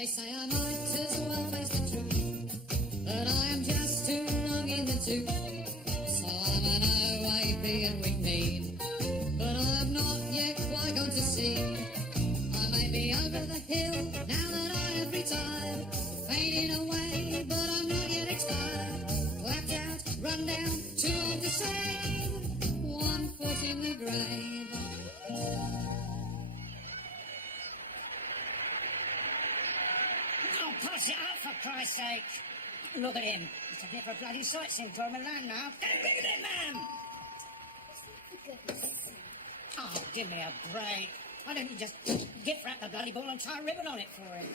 They say I might as well face the truth, but I am just too long in the tooth. So I'm an OAP and weak need, but I'm not yet quite gone to sea. I may be over the hill now that I have retired, fading away, but I'm not yet expired. Clapped out, run down, too old to save, 1 foot in the grave. Oh, pass it up, for Christ's sake. Look at him. It's a bit of a bloody sightseeing tour of Milan now. Get rid of it, ma'am! Oh, give me a break. Why don't you just gift wrap the bloody ball and tie a ribbon on it for him?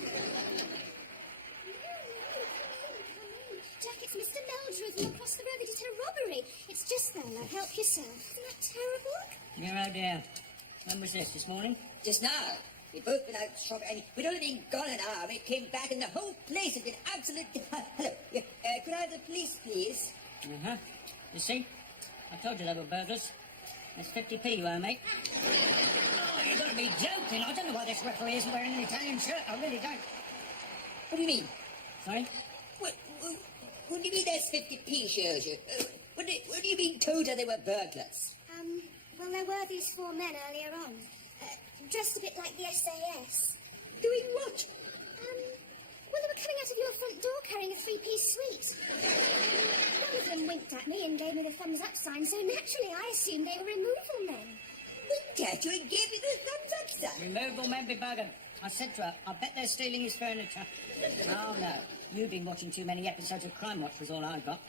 Jack, it's Mr. Meldrew from across the road. They just had a robbery. It's just there, love. Help yourself. Isn't that terrible? Yeah, oh dear. When was this morning? Just now. We'd both been out shopping, and we'd only been gone an hour. We came back, and the whole place had been absolute... Hello. Could I have the police, please? Uh-huh. You see? I told you they were burglars. That's 50p you owe, mate. Oh, you've got to be joking. I don't know why this referee isn't wearing an Italian shirt. I really don't. What do you mean? Sorry? What do you mean there's 50p shows you? What do you mean told her they were burglars? Well, there were these 4 men earlier on, dressed a bit like the SAS. Doing what? Well, they were coming out of your front door carrying a 3-piece suite. One of them winked at me and gave me the thumbs up sign, so naturally I assumed they were removal men. Winked at you and gave you the thumbs up sign? Removal men be buggered. I said to her, I bet they're stealing his furniture. Oh, no. You've been watching too many episodes of Crime Watch was all I got.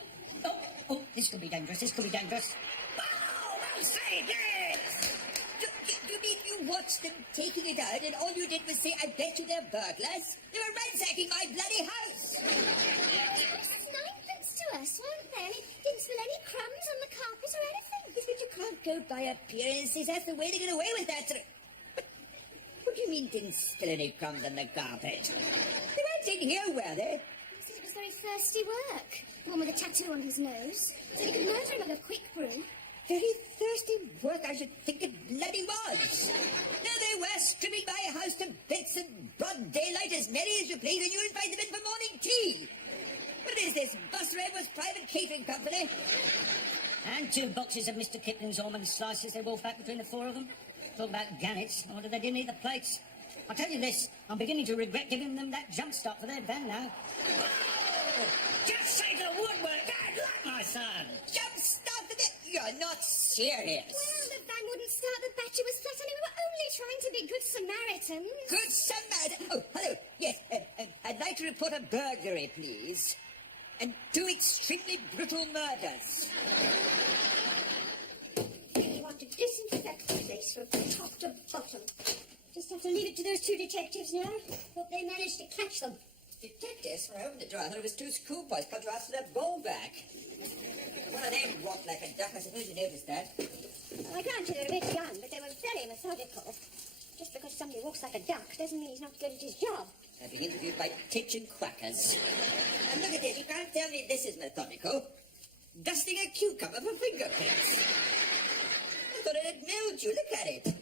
Oh, this could be dangerous. This could be dangerous. Oh, well said, yes! You mean you watched them taking it out and all you did was say, I bet you they're burglars? They were ransacking my bloody house! They were 9pence to us, weren't they? Didn't spill any crumbs on the carpet or anything. But you can't go by appearances. That's the way to get away with that sort of... What do you mean didn't spill any crumbs on the carpet? They weren't in here, were they? He said it was very thirsty work. The one with a tattoo on his nose. Said he could murder him with a quick brew. Very thirsty work, I should think it bloody was. Now they were stripping my house to bits in broad daylight as merry as you please, and you invite them in for morning tea. What is this, Bus Redwood's private catering company? And 2 boxes of Mr. Kipling's almond slices they wolfed back between the 4 of them. Talk about gannets. I wonder they didn't eat the plates. I'll tell you this, I'm beginning to regret giving them that jump start for their van now. Oh, just say the woodwork. Bad luck, my son. Jump start for them? You're not serious. Well, the van wouldn't start, the battery was flat, and we were only trying to be good Samaritans. Good Samaritan. Oh, hello. Yes, I'd like to report a burglary, please. And 2 extremely brutal murders. You want to disinfect the place from top to bottom. Just have to leave it to those 2 detectives now. Hope they manage to catch them. Detectives? When I opened the door, I thought it was 2 schoolboys come to ask for their ball back. One of them walked like a duck. I suppose you noticed that. Oh, I grant you they're a bit young, but they were very methodical. Just because somebody walks like a duck doesn't mean he's not good at his job. I've been interviewed by kitchen quackers. And look at this. You can't tell me this is methodical. Dusting a cucumber for fingerprints. I thought it had mildew. Look at it.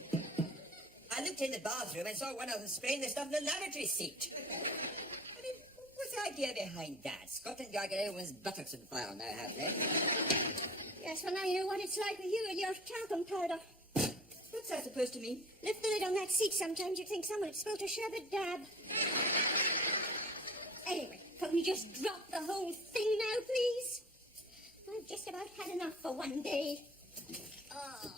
I looked in the bathroom and saw one of them spraying the stuff in the lavatory seat. I mean, what's the idea behind that? Scotland Yard got everyone's buttocks in file now, have they? Yes, well, now you know what it's like with you and your talcum powder. What's that supposed to mean? Lift the lid on that seat sometimes, you'd think someone had spilled a sherbet dab. Anyway, can we just drop the whole thing now, please? I've just about had enough for one day. Oh,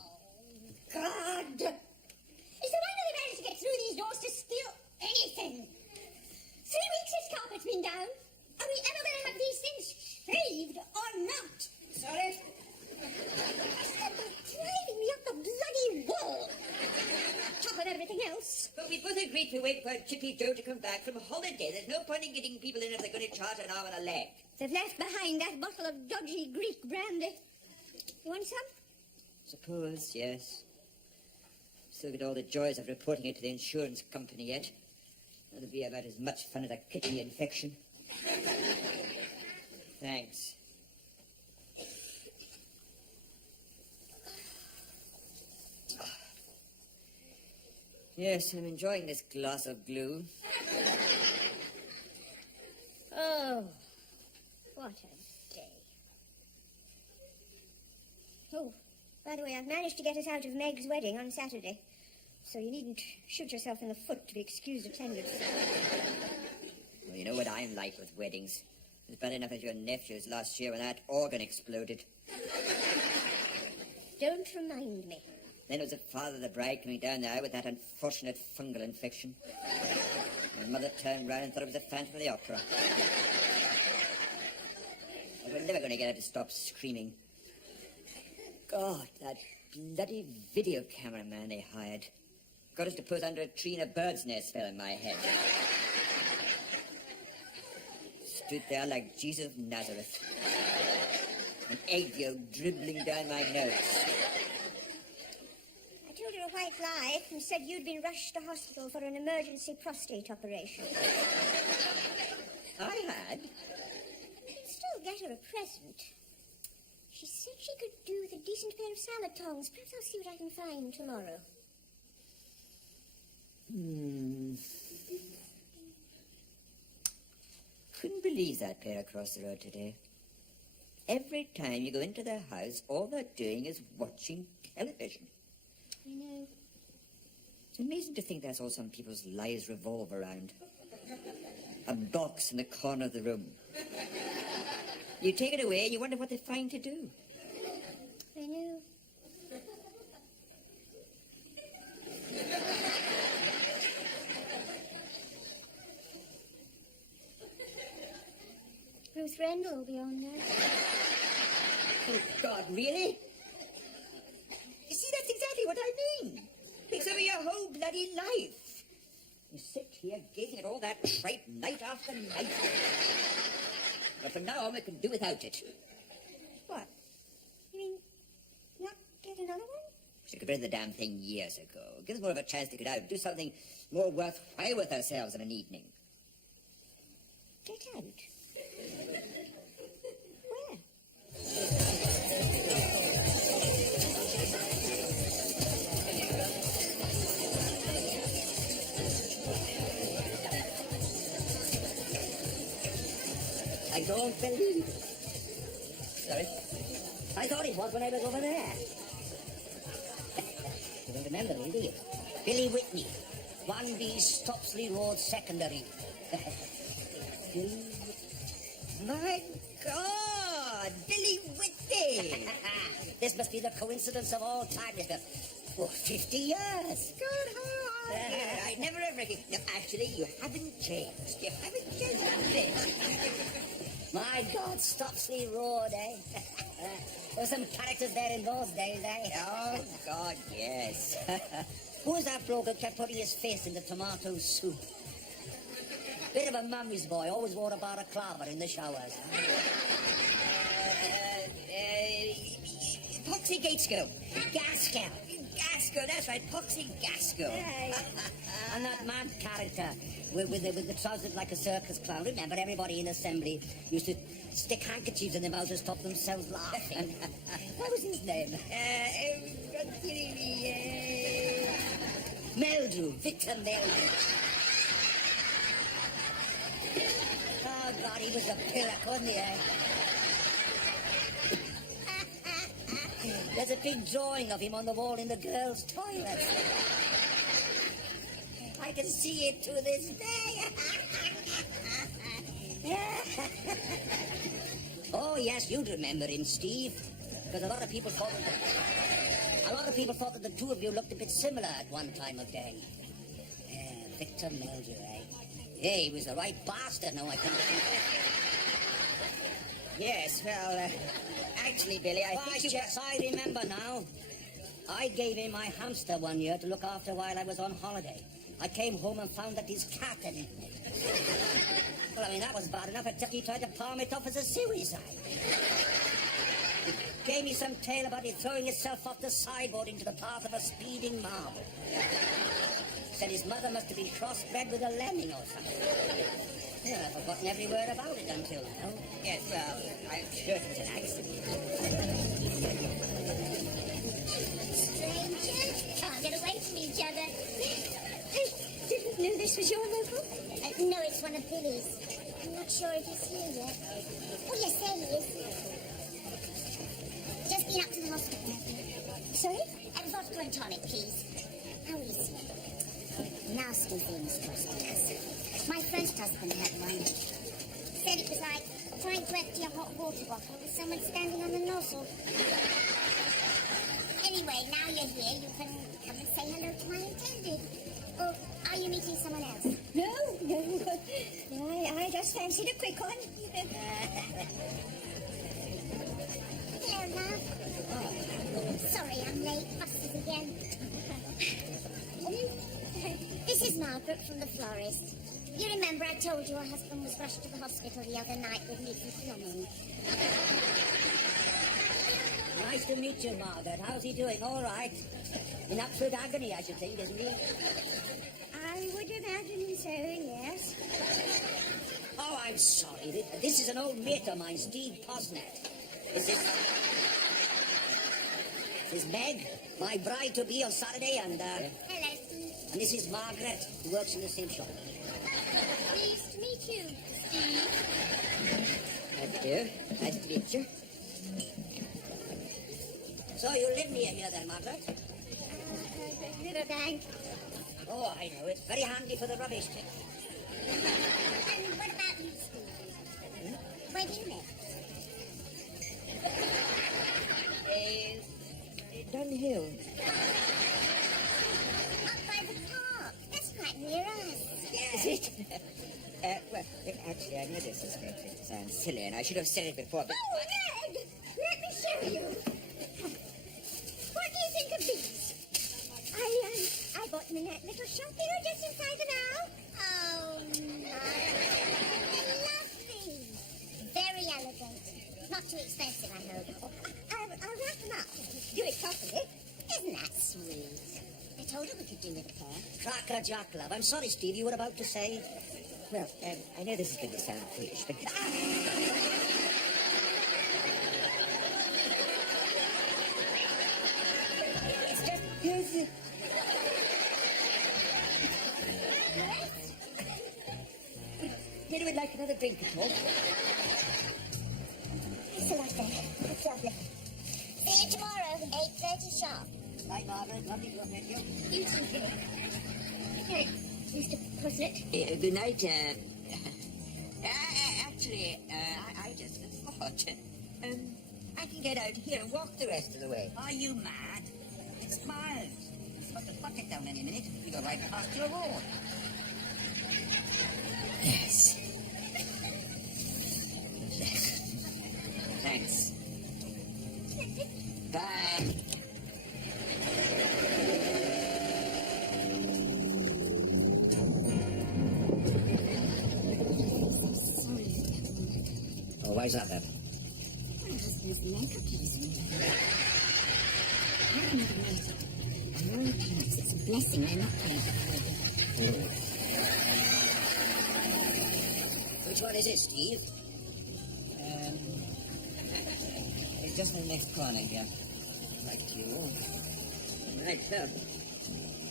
God! Is the wonder they managed to get through these doors to steal anything? 3 weeks this carpet's been down. Are we ever going to have these things shaved or not? Sorry? Driving me up the bloody wall. Top of everything else. But we both agreed to wait for Chippy Joe to come back from holiday. There's no point in getting people in if they're going to charge an arm and a leg. They've left behind that bottle of dodgy Greek brandy. You want some? Suppose, yes. Still get all the joys of reporting it to the insurance company yet. That'll be about as much fun as a kidney infection. Thanks. Yes, I'm enjoying this glass of glue. Oh, what a day. Oh, by the way, I've managed to get us out of Meg's wedding on Saturday, so you needn't shoot yourself in the foot to be excused attendance. Well, you know what I'm like with weddings. It's bad enough as your nephew's last year when that organ exploded. Don't remind me. Then it was the father of the bride coming down there with that unfortunate fungal infection. My mother turned round and thought it was a Phantom of the Opera. But we're never going to get her to stop screaming. God, that bloody video cameraman they hired. Got us to pose under a tree and a bird's nest fell in my head. Stood there like Jesus of Nazareth. An egg yolk dribbling down my nose. I told you a white lie and said you'd been rushed to hospital for an emergency prostate operation. I had. You can still get her a present. She said she could do with a decent pair of salad tongs. Perhaps I'll see what I can find tomorrow. Couldn't believe that pair across the road today. Every time you go into their house, all they're doing is watching television. I know. It's amazing to think that's all some people's lives revolve around. A box in the corner of the room. You take it away and you wonder what they find to do. I know. Ruth Rendell will be on there. Oh, God, really? You see, that's exactly what I mean. It's over your whole bloody life. You sit here gazing at all that tripe night after night. But from now on, we can do without it. What? You mean not get another one? Should have got rid of the damn thing years ago. Give us more of a chance to get out. Do something more worthwhile with ourselves in an evening. Get out? Where? I don't believe it. Sorry? I thought it was when I was over there. You don't remember me, do you? Billy Whitney, 1B Stopsley Road Secondary. Billy My God! Billy Whitney! This must be the coincidence of all time, Mr. Oh, 50 years. God, how are you? I never ever... No, actually, you haven't changed. You haven't changed a bit. My God, Stopsley Road, eh? There were some characters there in those days, eh? Oh, God, yes. Who was that bloke who kept putting his face in the tomato soup? Bit of a mummy's boy, always wore a bar of clover in the showers. Poxy Gateskill. Gaskell. Gaskell, that's right, Poxy Gaskell. And that mad character with the trousers like a circus clown. Remember, everybody in assembly used to stick handkerchiefs in their mouths to stop themselves laughing. What was his name? Meldrew, Victor Meldrew. Oh, God, he was a pillock, wasn't he, eh? There's a big drawing of him on the wall in the girls' toilet. I can see it to this day. Oh, yes, you'd remember him, Steve. Because a lot of people thought that the two of you looked a bit similar at one time of day. Victor Meldrew, eh? Yeah, he was the right bastard, now I think. Yes, well, actually, Billy, I think you... Yes, I remember now. I gave him my hamster one year to look after while I was on holiday. I came home and found that his cat had eaten it. Well, I mean, that was bad enough until he tried to palm it off as a suicide. Gave me some tale about it throwing itself off the sideboard into the path of a speeding marble. Said his mother must have been crossbred with a lemming or something. Yeah, I've forgotten every word about it until now. Yes, well, I'm sure it was an accident. Strangers can't get away from each other. Didn't know this was your local? No, it's one of Billy's. I'm not sure if he's here yet. Oh, yes, there he is. Just been up to the hospital. Sorry? Vodka and tonic, please. How is he? Nasty things, prosecutors. My first husband had one. Said it was like trying to empty a hot water bottle with someone standing on the nozzle. Anyway, now you're here, you can come and say hello to my intended. Or are you meeting someone else? No. I just fancied a quick one. Hello, love. Sorry I'm late. Buses again. This is Margaret from the florist. You remember I told you her husband was rushed to the hospital the other night with leaky plumbing. Nice to meet you, Margaret. How's he doing? All right. In absolute agony, I should think, isn't he? I would imagine so, yes. Oh, I'm sorry. This is an old mate of mine, Steve Posnet. This is Meg, my bride-to-be on Saturday, and, Hello, Steve. and this is Margaret, who works in the same shop. Pleased to meet you, Steve. Thank you. Nice to meet you. So you live near here then, Margaret? Riverbank. Oh, I know. It's very handy for the rubbish tip. And what about you, Steve? Where do you live? Dunhill. Up by the park. That's quite near us. Is it? Well, actually, I know this is going to sound silly, and I should have said it before, but... Oh, Ned! Let me show you. What do you think of these? I bought them in that little shop here just inside the now. Oh, no. Lovely. Very elegant. Not too expensive, I hope. I'll wrap them up. Do it properly. Isn't that sweet? I told her we could do with a pair. Cracker Jack, love. I'm sorry, Steve. You were about to say... Well, I know this is going to sound foolish, but... It's just... Here's the... Did you like another drink at all? It's a lot there. It's lovely. See you tomorrow, 8:30 sharp. Bye, Margaret. Lovely to have met you. You too. Hey, Mr. Posnet. Good night, actually, I just thought, I can get out here and walk the rest of the way. Are you mad? It's miles. It's got the bucket down any minute. We go right past your road. Yes. Thanks. Bye. Oh, why's that then? My husband's makeup easy. I've never made it. Royal parents, it's a blessing they're not paid for. Which one is it, Steve? It's just in the next corner here. Like you. Right, so.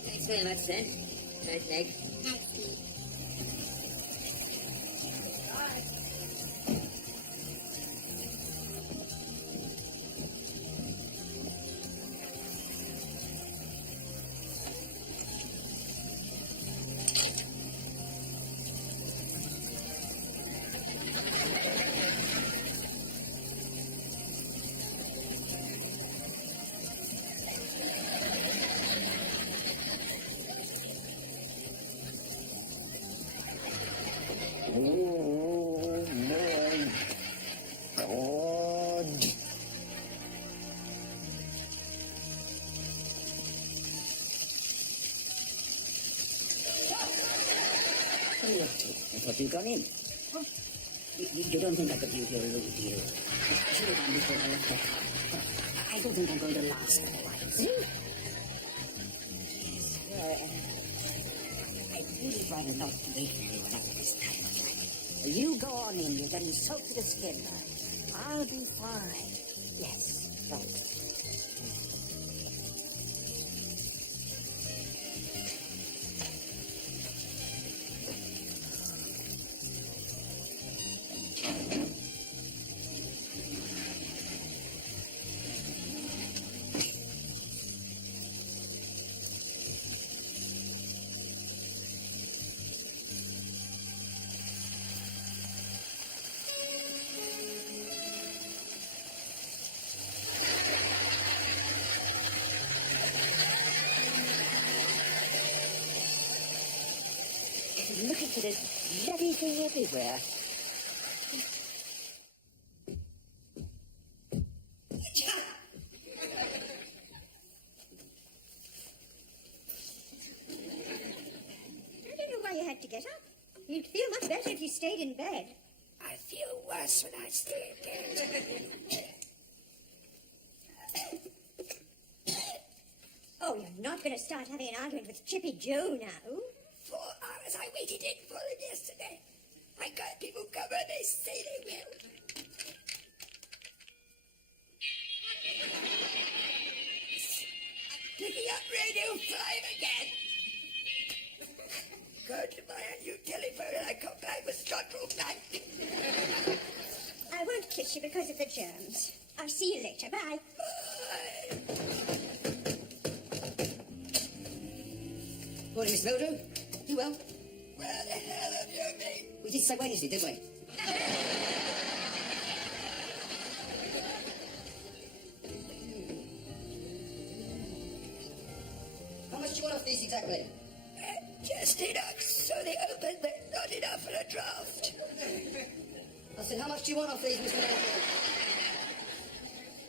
Thanks very much, then. Nice leg. Thanks, Steve. Oh my God. What are you up to? I thought you'd gone in. Oh, you don't think I could do here a little deal? I should have done before I left the car. I don't think I'm going to last otherwise. Yes, well, I'd really rather not wait for anyone up this time of night. You go on in. You're getting soaked to the skin. I'll be fine. Yes, right. Looking for this bloody thing everywhere. I don't know why you had to get up. You'd feel much better if you stayed in bed. I feel worse when I stay in bed. Oh, you're not going to start having an argument with Chippy Joe now. 4 hours I waited in for it yesterday. I got people cover, they say they will. I'm picking up Radio 5 again. Go to my new telephone and I come back with structural back. I won't kiss you because of the germs. I'll see you later. Bye. Bye. Morning, Miss Mildred. You well? Where the hell have you been? We did say Wednesday, didn't we? How much do you want off these exactly? Just enough so they open, but not enough for a draft. I said, how much do you want off these, Mr. Mildred?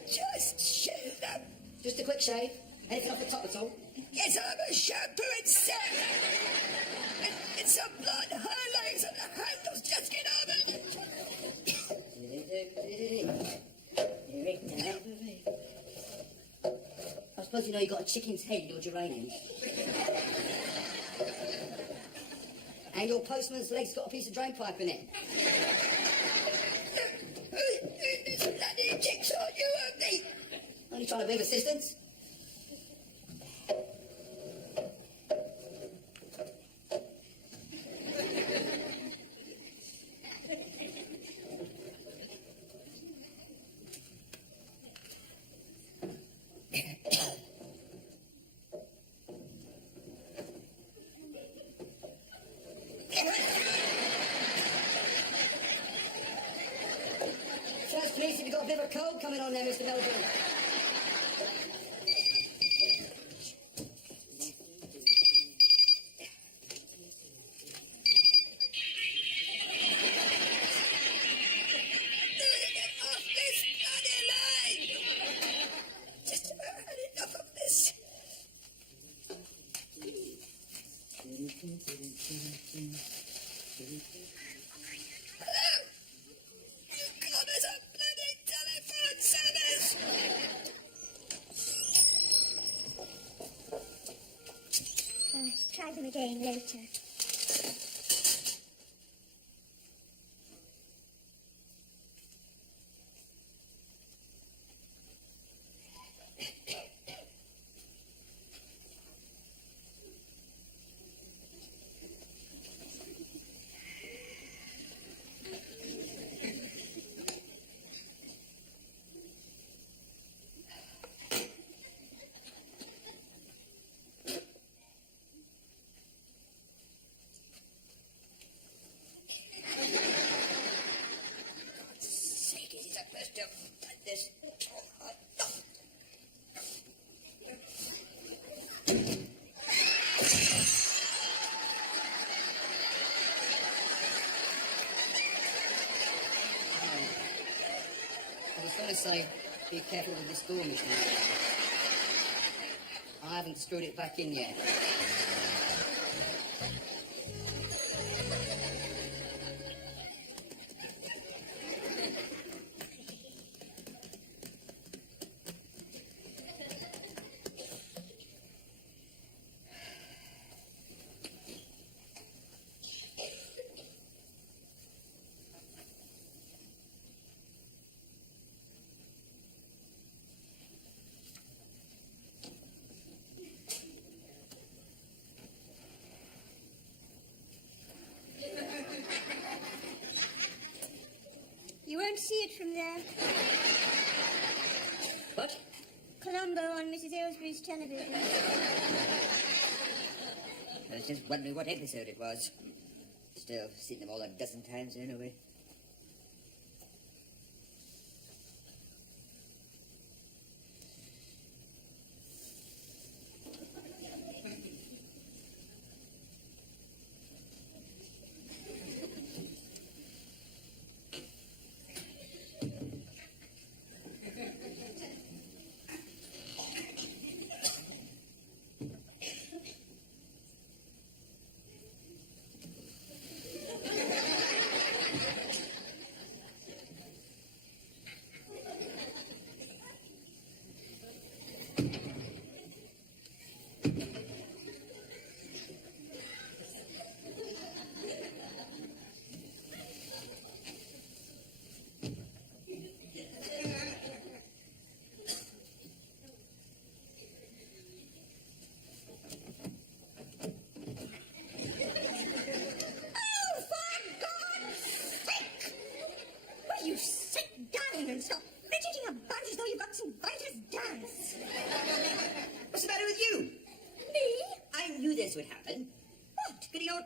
Just shave them. Just a quick shave. Anything off the top at all? Yes, I'm a shampoo and serum. And some blood highlights and the handles just get over. I suppose you know you got a chicken's head in your geraniums. And your postman's leg's got a piece of drain pipe in it. This bloody jigsaw, you and me. Only trying to be of assistance. Sounds to me as if you've got a bit of a cold coming on there, Mr. Melbourne. Get off this bloody line. Just about had enough of this. Hello? You call us a bloody telephone service? Try them again later. Sake, is he supposed to put this? I was going to say, be careful with this door, Mr. Melbourne. I haven't screwed it back in yet. You won't see it from there. What? Columbo on Mrs. Aylesbury's television. I was just wondering what episode it was. Still, seen them all a dozen times anyway.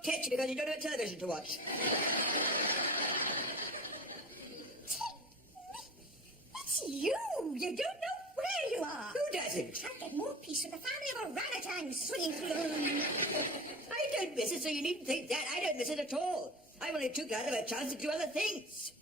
won't catch you because you don't have television to watch. It's you! You don't know where you are! Who doesn't? I'd get more peace with the family of orangutans swinging through the room. I don't miss it, so you needn't think that. I don't miss it at all. I'm only too glad to have a chance to do other things.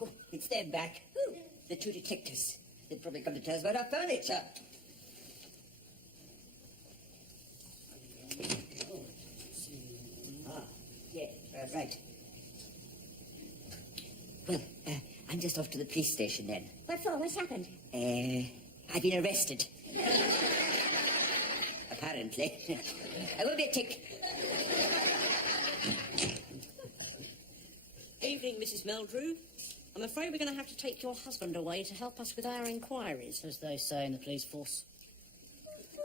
Oh, it's them back. Who? The two detectives. They've probably come to tell us about our furniture. Ah, yeah, right. Well, I'm just off to the police station then. What for? What's happened? I've been arrested. Apparently. I will be a tick. Evening, Mrs. Meldrew. I'm afraid we're going to have to take your husband away to help us with our inquiries. As they say in the police force.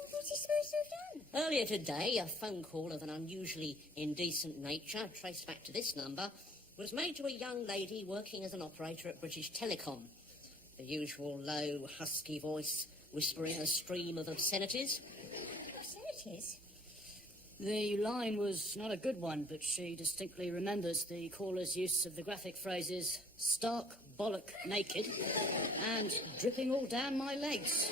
What's he supposed to have done? Earlier today, a phone call of an unusually indecent nature, traced back to this number, was made to a young lady working as an operator at British Telecom. The usual low, husky voice whispering a stream of obscenities. Obscenities? The line was not a good one, but she distinctly remembers the caller's use of the graphic phrases stark bollock naked and dripping all down my legs.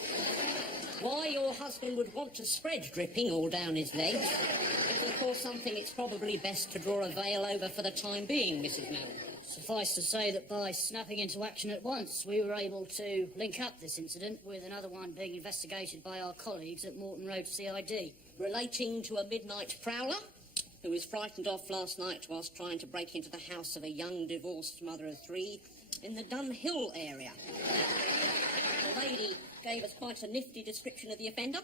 Why your husband would want to spread dripping all down his legs is, of course, something it's probably best to draw a veil over for the time being, Mrs. Mel. Suffice to say that by snapping into action at once, we were able to link up this incident with another one being investigated by our colleagues at Morton Road CID. Relating to a midnight prowler who was frightened off last night whilst trying to break into the house of a young divorced mother of three in the Dunhill area. The lady gave us quite a nifty description of the offender,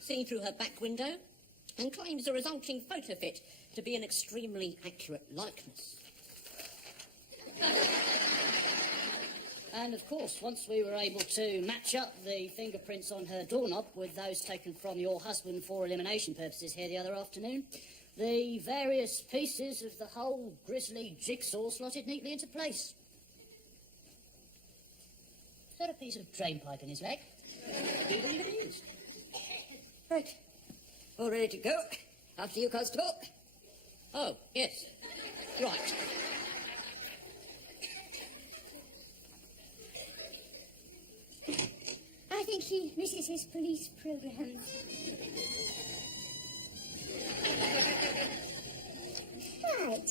seen through her back window, and claims the resulting photo fit to be an extremely accurate likeness. And, of course, once we were able to match up the fingerprints on her doorknob with those taken from your husband for elimination purposes here the other afternoon, the various pieces of the whole grisly jigsaw slotted neatly into place. Is that a piece of drain pipe in his leg? Do you believe it is? Right. All ready to go. After you, Constable. Oh, yes. Right. I think he misses his police programs. Right.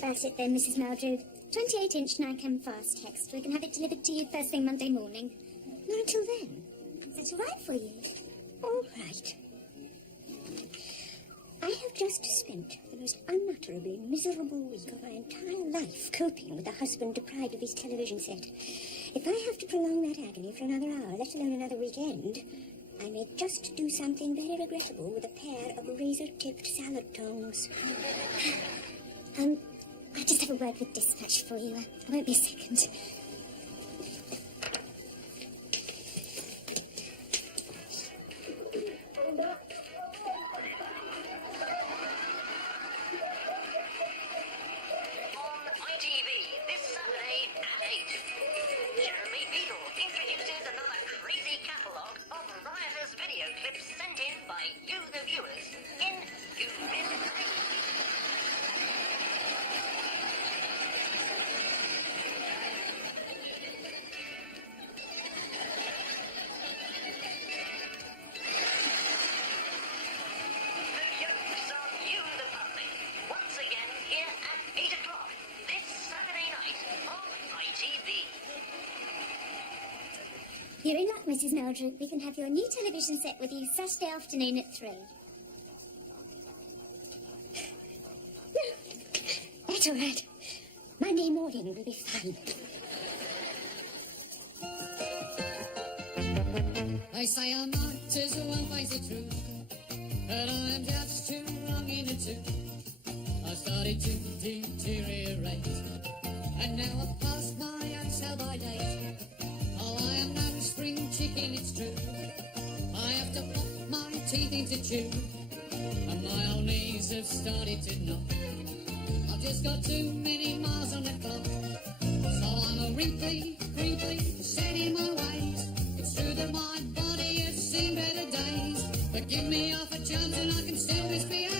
That's it then, Mrs. Meldrew. 28-inch Nikon fast text. We can have it delivered to you first thing Monday morning. Not until then. That's all right for you. All right. I have just spent the most unutterably miserable week of my entire life coping with a husband deprived of his television set. If I have to prolong that agony for another hour, let alone another weekend, I may just do something very regrettable with a pair of razor-tipped salad tongs. I'll just have a word with dispatch for you. I won't be a second. You're in luck, Mrs. Meldrew. We can have your new television set with you Saturday afternoon at 3. That's all right. Monday morning will be fun. They say I might as well face the truth, but I'm just too wrong in the tooth. I started to deteriorate, and now I've passed my sell-by date. Oh, I am no spring chicken, it's true. I have to pop my teeth into chew, and my old knees have started to knock. I've just got too many miles on the clock, so I'm a wrinkly, crinkly, set in my ways. It's true that my body has seen better days, but give me half a chance and I can still misbehave.